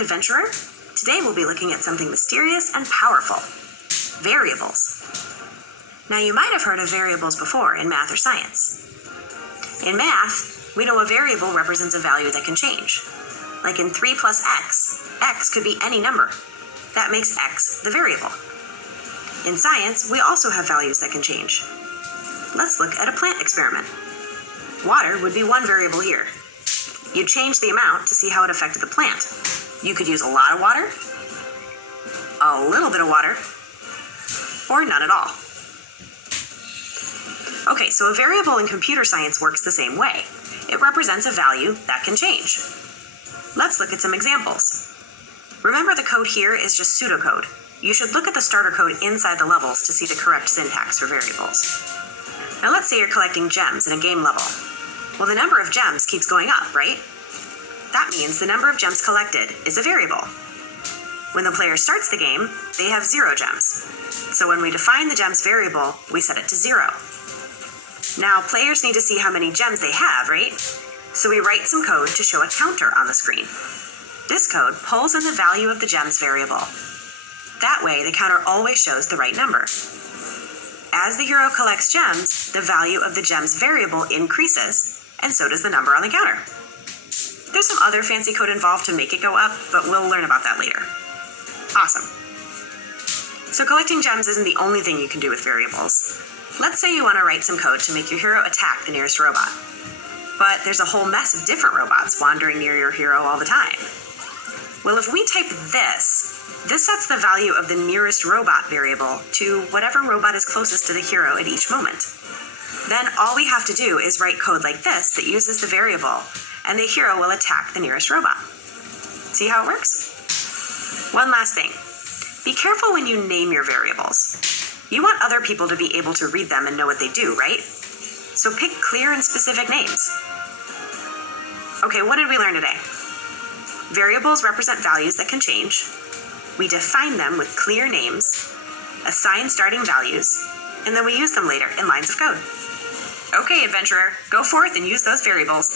adventurer. Today we'll be looking at something mysterious and powerful. Variables. Now you might have heard of variables before in math or science. In math, we know a variable represents a value that can change. Like in 3 plus x could be any number. That makes x the variable. In science, we also have values that can change. Let's look at a plant experiment. Water would be one variable here. You'd change the amount to see how it affected the plant. You could use a lot of water, a little bit of water, or none at all. Okay, so a variable in computer science works the same way. It represents a value that can change. Let's look at some examples. Remember, the code here is just pseudocode. You should look at the starter code inside the levels to see the correct syntax for variables. Now let's say you're collecting gems in a game level. Well, the number of gems keeps going up, right? That means the number of gems collected is a variable. When the player starts the game, they have 0 gems. So when we define the gems variable, we set it to 0. Now, players need to see how many gems they have, right? So we write some code to show a counter on the screen. This code pulls in the value of the gems variable. That way, the counter always shows the right number. As the hero collects gems, the value of the gems variable increases, and so does the number on the counter. There's some other fancy code involved to make it go up, but we'll learn about that later. Awesome. So collecting gems isn't the only thing you can do with variables. Let's say you want to write some code to make your hero attack the nearest robot. But there's a whole mess of different robots wandering near your hero all the time. Well, if we type this sets the value of the nearest robot variable to whatever robot is closest to the hero at each moment. Then all we have to do is write code like this that uses the variable, and the hero will attack the nearest robot. See how it works? One last thing. Be careful when you name your variables. You want other people to be able to read them and know what they do, right? So pick clear and specific names. Okay, what did we learn today? Variables represent values that can change. We define them with clear names, assign starting values, and then we use them later in lines of code. Okay, adventurer, go forth and use those variables.